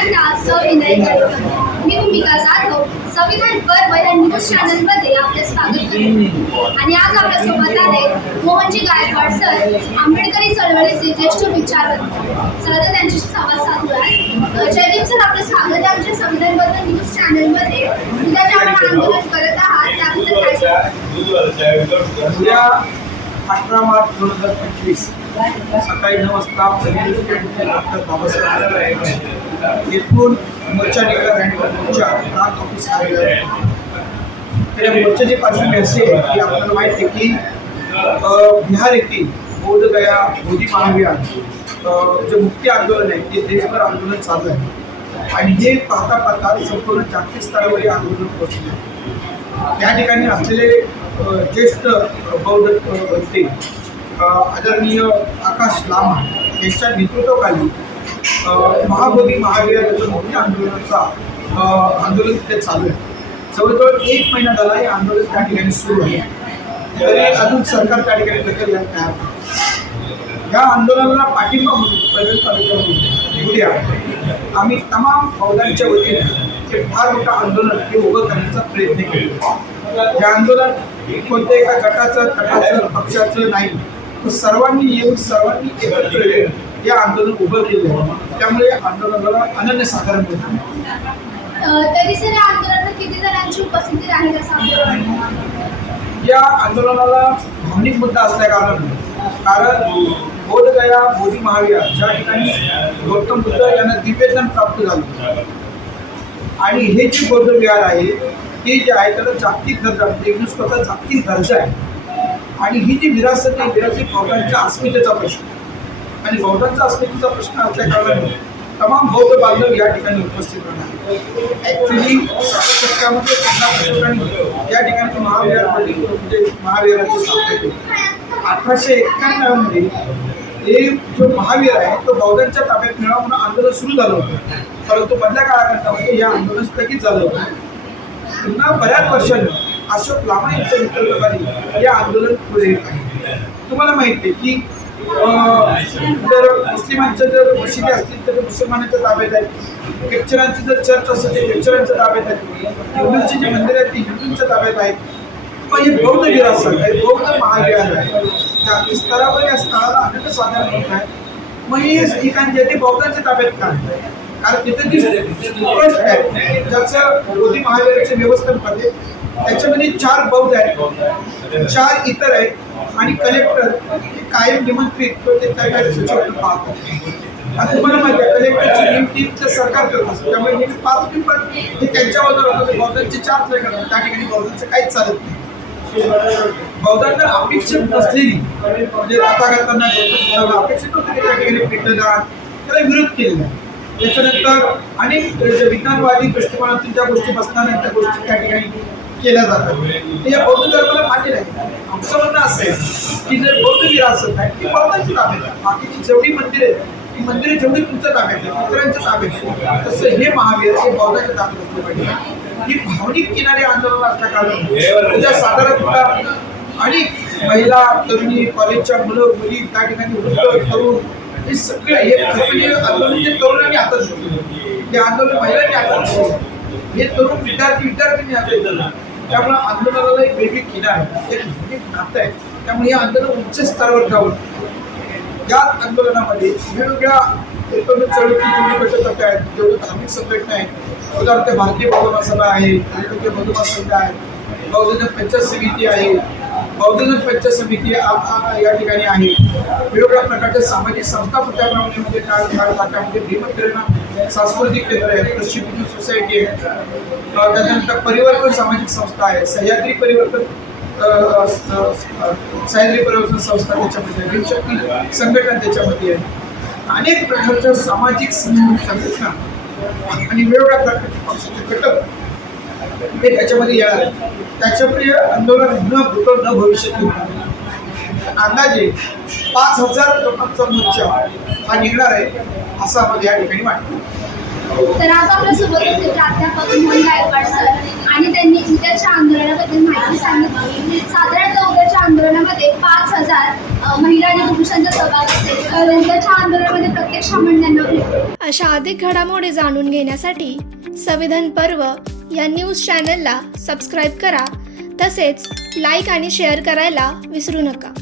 सर्वांना सविनय मी भूमिका जाधव संविधान पर्व या न्यूज चॅनलमध्ये आपले स्वागत करतो. आणि आज आपल्यासोबत आहेत मोहनजी गायकवाड सर आंबेडकरी चळवळीचे ज्येष्ठ विचारवंत सर तर त्यांच्याशी संवाद साधूया. जयदीप सर आपलं स्वागत आहे आमच्या संविधान पर्व न्यूज चॅनलमध्ये उद्या आपण आंदोलन करत आहात त्याबद्दल अठरा मार्च दोन हजार पंचवीस. सकाळी नऊ वाजता डॉक्टर बाबासाहेब येथून मोर्चा निघाला रँडम मोर्चा प्रांत ऑफिस कार्यालय तर या मोर्चाची पार्श्वभूमी असे की आपल्याला माहीत आहे की बिहार येथील बोधगया मोदी महाविहार जे मुक्ती आंदोलन आहे ते देशभर आंदोलन चालू आहे. आणि हे पाहता पाहता संपूर्ण जागतिक स्तरावर हे आंदोलन पोहोचले त्या ठिकाणी असलेले ज्येष्ठ बौद्ध भक्ते आदरणीय आकाश लामा यांच्या नेतृत्वाखाली महाबोधी महाबोधी महाविद्यालयाचं मोठ्या आंदोलनाचा आंदोलन तिथे चालू आहे. जवळजवळ एक महिना झाला हे आंदोलन त्या ठिकाणी सुरू आहे. तरी अजून सरकार त्या ठिकाणी दखल घ्यायला तयार नाही. या आंदोलनाला पाठिंबा म्हणून पैठण तालुक्यामध्ये उद्या आम्ही तमाम फौजांच्या वतीने हे फार मोठं आंदोलन हे उभं करण्याचा प्रयत्न केला हे आंदोलन कोणत्या एका गटाचं गटाचं पक्षाचं नाही. तर सर्वांनी येऊन सर्वांनी एकत्र येऊन हे आंदोलन उभं केलं. आहे त्यामुळे या आंदोलनाला अनन्यसाधारण होतं अ, तरी सर या आंदोलनात किती जणांची उपस्थिती राहील असं? या आंदोलनाला भावनिक मुद्दा असल्या कारणानं कारण बोधगया मोदी महाविहार ज्या ठिकाणी गौतम बुद्ध यांना दिव्यज्ञान प्राप्त झालं. आणि हे जे बौद्ध विहार आहे हे जे आहे त्याला जागतिक दर्जा म्हणजे युनेस्कोचा जागतिक दर्जा आहे. आणि ही जी विरासत आहे विरासत बौद्धांच्या अस्मितेचा प्रश्न आणि बौद्धांचा अस्मितेचा प्रश्न असल्या कारणाने तमाम बौद्ध बांधव या ठिकाणी उपस्थित राहणार ॲक्च्युली शतकामध्ये पन्नास ठिकाणी या ठिकाणी महाविहारमध्ये म्हणजे महाविहाराची स्थापना अठराशे एक्क्याण्णवमध्ये हे जो महावीर आहे तो बौद्धांच्या ताब्यात मिळावा म्हणून आंदोलन सुरू झालं होतं. परंतु मधल्या काळाकरतामध्ये म्हणजे हे आंदोलन स्थगित झालं होतं. पुन्हा बऱ्याच वर्षांनी अशोक लामा यांच्या नेतृत्वाखाली हे आंदोलन पुढे येत आहे. तुम्हाला माहिती आहे की जर मुस्लिमांच्या जर मशिदी असतील तर मुसलमानांच्या ताब्यात आहेत. ख्रिश्चनांची जर चर्च असेल ते ख्रिश्चनांच्या ताब्यात आहेत. हिंदूंची जी मंदिरं आहेत ती हिंदूंच्या ताब्यात आहेत. पण हे बौद्ध विरासत आहे बौद्ध महाविहार आहे. जागतिक स्तरावर या स्थळाला अनंत साधारण होत आहे मग हे ठिकाण जे आहे ते बौद्धांच्या ताब्यात का आहे? कारण तिथे जी ट्रस्ट आहे म्हणजे ज्याचं मोदी महाविद्यालयाचे व्यवस्थापन करते त्याच्यामध्ये चार बौद्ध आहेत. चार इतर आहेत आणि कलेक्टर हे कायम निमंत्रित ते काय पाहतात. आता तुम्हाला माहिती आहे कलेक्टरची नियुक्ती तर सरकार करत असतं. त्यामुळे नेहमी पाच पेपर हे त्यांच्या बाजूला होतं बौद्धांचे चार प्ले करतात त्या ठिकाणी बौद्धांचं काहीच चालत नाही. बौद्धांना अपेक्षित नसलेली म्हणजे आता करताना अपेक्षित होतं की त्या ठिकाणी पिंडदान त्याला विरोध केलेला आहे. त्याच्यानंतर अनेक विज्ञानवादी दृष्टिकोनातून ज्या गोष्टी बसणार त्या गोष्टी त्या ठिकाणी केल्या जातात. ते या बौद्ध धर्माला मान्य नाही. आमचं म्हणणं असं आहे की जर बौद्ध विरासत आहे ती बौद्धांची ताब्यात आहे बाकीची जेवढी मंदिरे ती मंदिरे जेवढी तुमच्या ताब्यात आहे इतरांच्या ताब्यात आहे तसं हे महावीर हे बौद्धाच्या ताब्यात असलं पाहिजे. ही भावनिक किनारे आंदोलन असल्या कारण उद्या साधारणतः आणि महिला तरुणी कॉलेजच्या मुलं मुली त्या ठिकाणी वृद्ध तरुण हे सगळं हे खरपणी आंदोलन जे तरुणांनी हातात घेतलं हे आंदोलन महिलांनी हातात घेतलं हे तरुण विद्यार्थी विद्यार्थ्यांनी हातात घेतलं त्यामुळे आंदोलनाला एक वेगळी किनार आहे. एक वेगळी नातं आहे. त्यामुळे हे आंदोलन उच्च स्तरावर जाऊन या आंदोलनामध्ये वेगवेगळ्या एकूण चळवळी जेवढी घटक आहेत. जेवढे धार्मिक संघटना आहेत उदाहरणार्थ भारतीय बौद्ध महासभा आहे. भारतीय बौद्ध महासंघ आहे. बौद्धजन पंचायत समिती आहे. बौद्धजन पंचायत समिती या ठिकाणी आहे. वेगवेगळ्या प्रकारच्या सामाजिक संस्था पण त्याप्रमाणे मध्ये काय काय त्यामध्ये भीमप्रेरणा सांस्कृतिक केंद्र आहे प्रशिक्षण सोसायटी आहे त्याच्यानंतर परिवर्तन सामाजिक संस्था आहे सह्याद्री परिवर्तन सह्याद्री परिवर्तन संस्था त्याच्यामध्ये आहे भीमशक्ती संघटना त्याच्यामध्ये आहे अनेक प्रकारच्या सामाजिक संघटना आणि वेगवेगळ्या प्रकारचे पक्षाचे घटक हे त्याच्यामध्ये येणार आहे. त्याच्यामुळे हे आंदोलन न भूतो न भविष्यात अंदाजे पाच हजार लोकांचा मोर्चा हा निघणार आहे असं आम्हाला या ठिकाणी वाटतं. तर आज आपल्यासोबत होते प्राध्यापक मोहन गायकवाड सर आणि त्यांनी उद्याच्या आंदोलनाबद्दल माहिती सांगितली. साधारणतः उद्याच्या आंदोलनामध्ये पाच हजार महिला आणि पुरुषांचा सहभाग असेल. तर उद्याच्या आंदोलनामध्ये प्रत्येक सामान्यांना भेटेल अशा अधिक घडामोडी जाणून घेण्यासाठी संविधान पर्व या न्यूज चॅनलला सबस्क्राईब करा. तसेच लाईक आणि शेअर करायला विसरू नका.